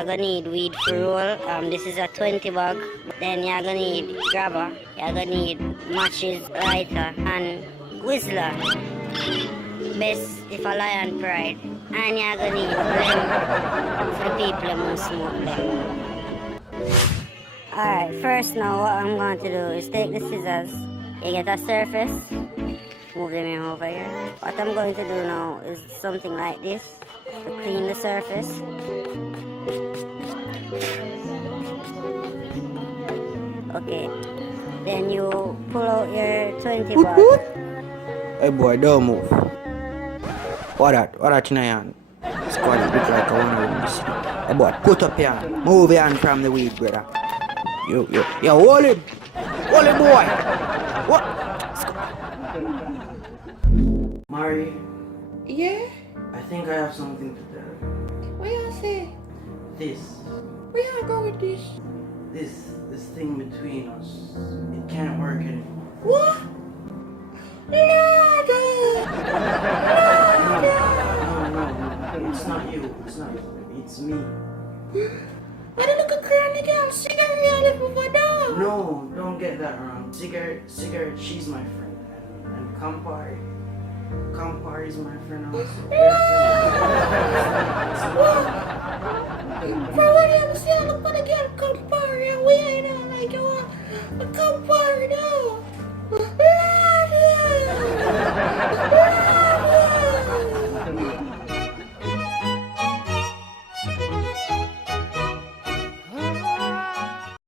you're gonna need weed for roll. This is a 20 bag. Then you're gonna need grabber. You're gonna need matches, lighter, and whistler. Best if a lion pride. And you're gonna need blend for the people who smoke them. Alright, first now what I'm going to do is take the scissors. You get a surface. Move them in over here. What I'm going to do now is something like this to clean the surface. Okay. Then you pull out your 20 bag. Hey boy, don't move. What that in your hand? Squad look like a one of them. Hey boy, put up your hand. Move your hand from the weed, brother. Yo, hold him. Hold him, boy. What? Mari. Yeah? I think I have something to tell you. What y'all say? This Where y'all go with this? this thing between us, it can't work anymore. What? No, No, it's not you. It's not you, baby. It's me. I didn't look a crying girl. Cigarette before dog. No, don't get that wrong. Cigarette, she's my friend. And Campari is my friend also. For what you say, look for the girl Campari and we ain't like you want a Campari though.